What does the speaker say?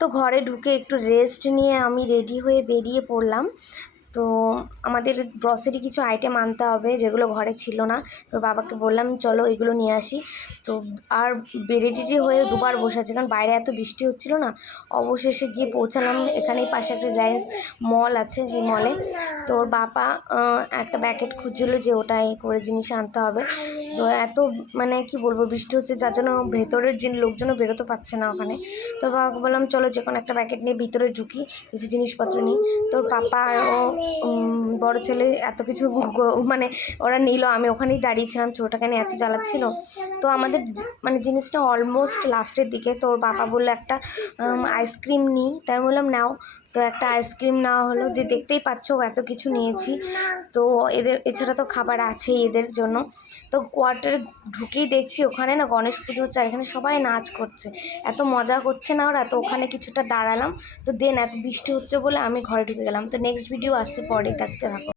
তো ঘরে ঢুকে একটু রেস্ট নিয়ে আমি রেডি হয়ে বেরিয়ে পড়লাম। তো আমাদের গ্রসারি কিছু আইটেম আনতে হবে যেগুলো ঘরে ছিল না। তো বাবাকে বললাম, চলো এগুলো নিয়ে আসি। তো আর রেডি হয়ে দুবার বসে আছে কারণ বাইরে এত বৃষ্টি হচ্ছিল না। অবশেষে গিয়ে পৌঁছালাম, এখানেই পাশে একটা রিলায়েন্স মল আছে সেই মলে। তো ওর বাবা একটা প্যাকেট খুঁজছিল যে ওটা এ করে জিনিস আনতে হবে। তো এত মানে কি বলব, বৃষ্টি হচ্ছে, যার জন্য ভেতরের যে লোকজনও বেরোতে পারছে না ওখানে। তো বাবাকে বললাম, চলো যে কোনো একটা প্যাকেট নিয়ে ভিতরে ঢুকি, কিছু জিনিসপত্র নিই। তোর পাপা আর ও বড় ছেলে এত কিছু মানে ওরা নিল, আমি ওখানেই দাঁড়িয়েছিলাম ছোটোটাকে নিয়ে এত জ্বালাচ্ছিল। তো আমাদের মানে জিনিসটা অলমোস্ট লাস্টের দিকে, তো ওর বাবা বলল একটা আইসক্রিম নিই তাই বললাম, নাও। তো একটা আইসক্রিম নেওয়া হলো। যে দেখতেই পাচ্ছ এত কিছু নিয়েছি। তো এদের, এছাড়া তো খাবার আছে এদের জন্য। তো কোয়ার্টারে ঢুকেই দেখছি, ওখানে না গণেশ পুজো হচ্ছে, আর এখানে সবাই নাচ করছে। এত মজা করছে না ওরা, তো ওখানে কিছুটা দাঁড়ালাম। তো দেন এত বৃষ্টি হচ্ছে বলে আমি ঘরে ঢুকে গেলাম। তো নেক্সট ভিডিও আসছে, পরে থাকতে থাকো।